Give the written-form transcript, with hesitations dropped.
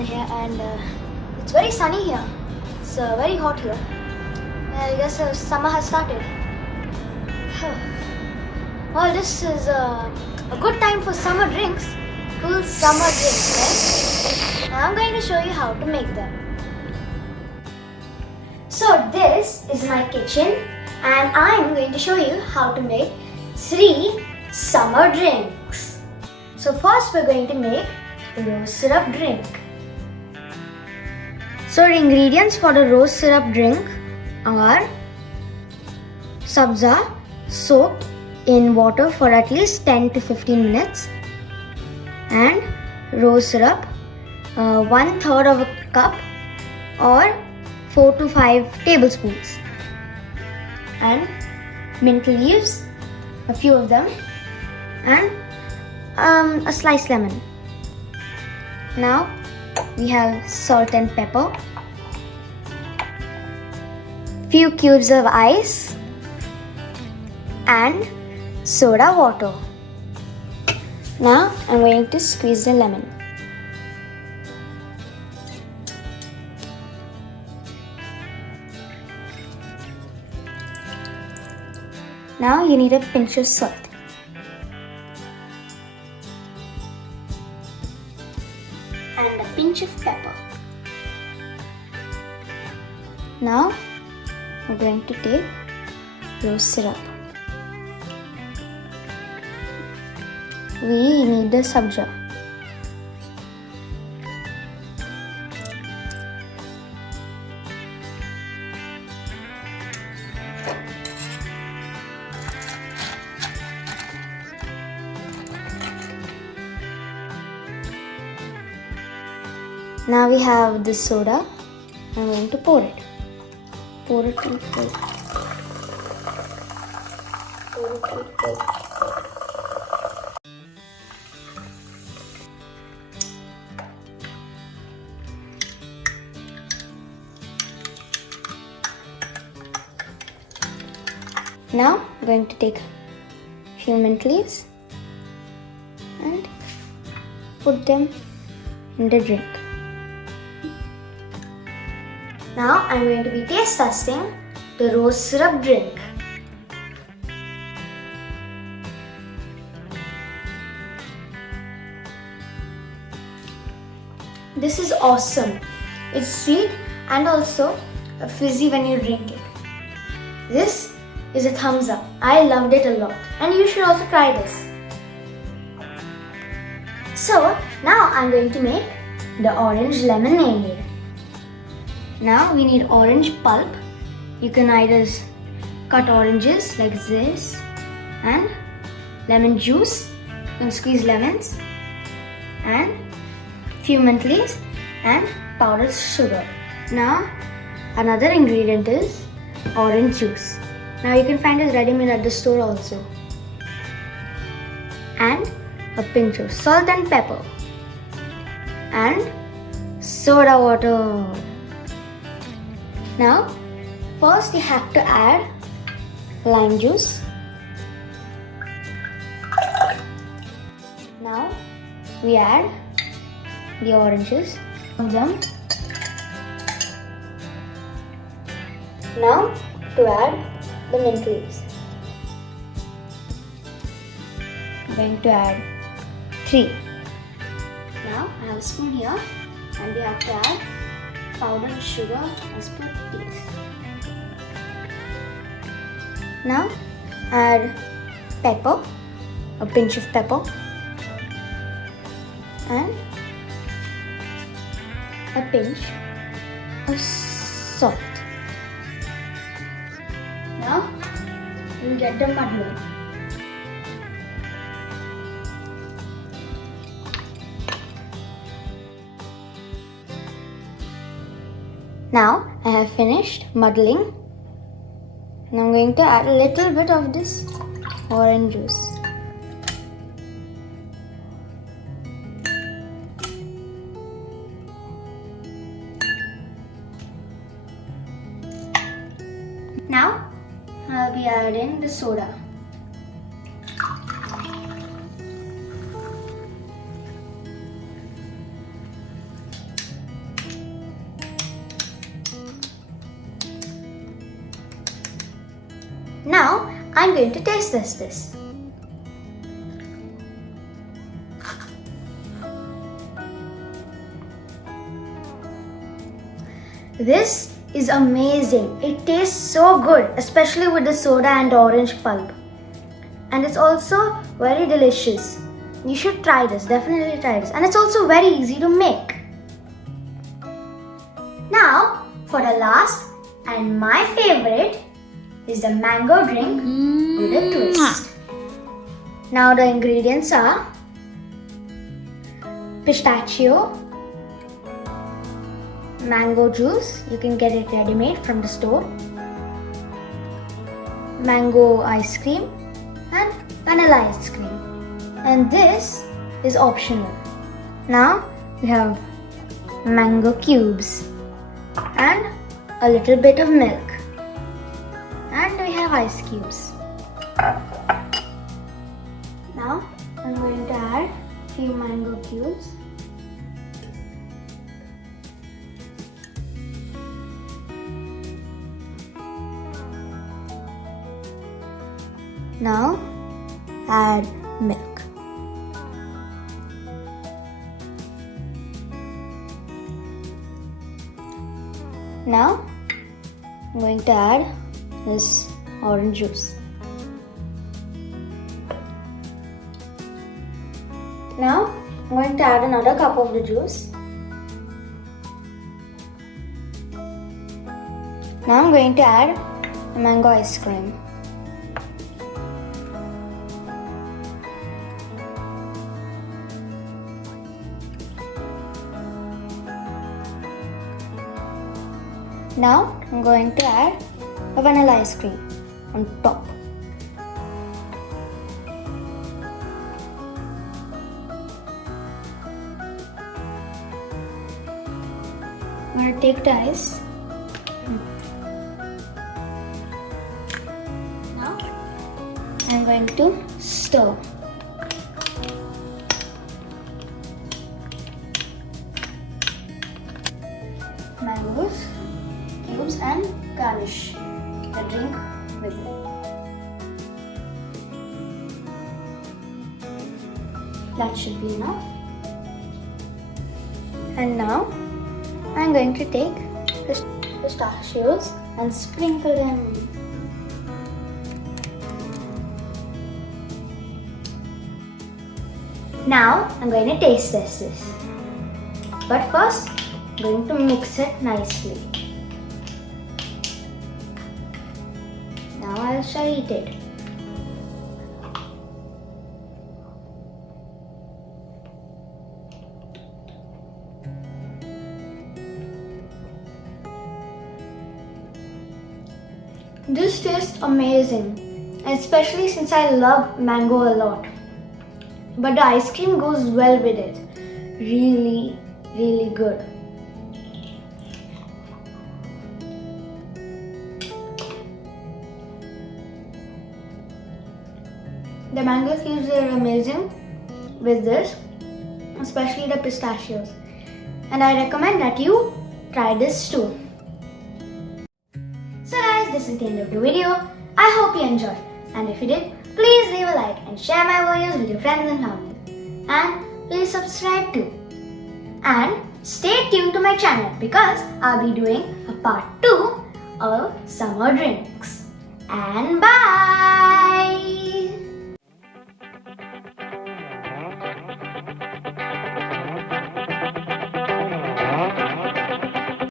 Aman here, and it's very sunny here. It's very hot here. I guess summer has started. Well, this is a good time for summer drinks. Cool summer drinks, right? Now I'm going to show you how to make them. So this is my kitchen, and I'm going to show you how to make 3 summer drinks. So first we're going to make rose syrup drink. So the ingredients for the rose syrup drink are sabza soaked in water for at least 10 to 15 minutes and rose syrup 1/3 of a cup or 4 to 5 tablespoons, and mint leaves, a few of them, and a sliced lemon. Now we have salt and pepper, few cubes of ice and soda water. Now I'm going to squeeze the lemon. Now you need a pinch of salt. And a pinch of pepper. Now we're going to take rose syrup. We need the sabza. Now we have the soda. I'm going to pour it. Pour it till full. Pour it till full. Now I'm going to take a few mint leaves and put them in the drink. Now I'm going to be taste testing the rose syrup drink. This is awesome. It's sweet and also fizzy when you drink it. This is a thumbs up. I loved it a lot, and you should also try this. So now I'm going to make the orange lemonade. Now we need orange pulp. You can either cut oranges like this, and lemon juice. You can squeeze lemons, and few mint leaves and powdered sugar. Now another ingredient is orange juice. Now you can find it ready-made at the store also. And a pinch of salt and pepper. And soda water. Now first you have to add lime juice. Now we add the oranges. Now to add the mint leaves. I'm going to add 3. Now I have a spoon here, and we have to add powdered sugar as per taste. Now add pepper, a pinch of pepper, and a pinch of salt. Now we'll get the muddler. Now I have finished muddling, and I'm going to add a little bit of this orange juice. Now I'll be adding the soda. I'm going to taste test this. This is amazing. It tastes so good, especially with the soda and orange pulp. And it's also very delicious. You should try this, definitely try this. And it's also very easy to make. Now, for the last and my favorite is the mango drink with a twist. Now the ingredients are pistachio, mango juice, you can get it ready-made from the store, mango ice cream and vanilla ice cream. And this is optional. Now we have mango cubes and a little bit of milk, and we have ice cubes. Now I'm going to add a few mango cubes. Now add milk. Now I'm going to add this orange juice. Now I'm going to add another cup of the juice. Now I'm going to add the mango ice cream. Now I'm going to add a vanilla ice cream on top. I'm going to take the ice. Now I'm going to stir. Mangoes, cubes and garnish the drink with it. That should be enough. And now I'm going to take the pistachios and sprinkle them. Now I'm going to taste test this. But first I'm going to mix it nicely. Now I shall eat it. This tastes amazing, especially since I love mango a lot. But the ice cream goes well with it. Really, really good. The mango cubes are amazing with this, especially the pistachios. And I recommend that you try this too. So guys, this is the end of the video. I hope you enjoyed. And if you did, please leave a like and share my videos with your friends and family. And please subscribe too. And stay tuned to my channel because I'll be doing a part 2 of summer drinks. And bye!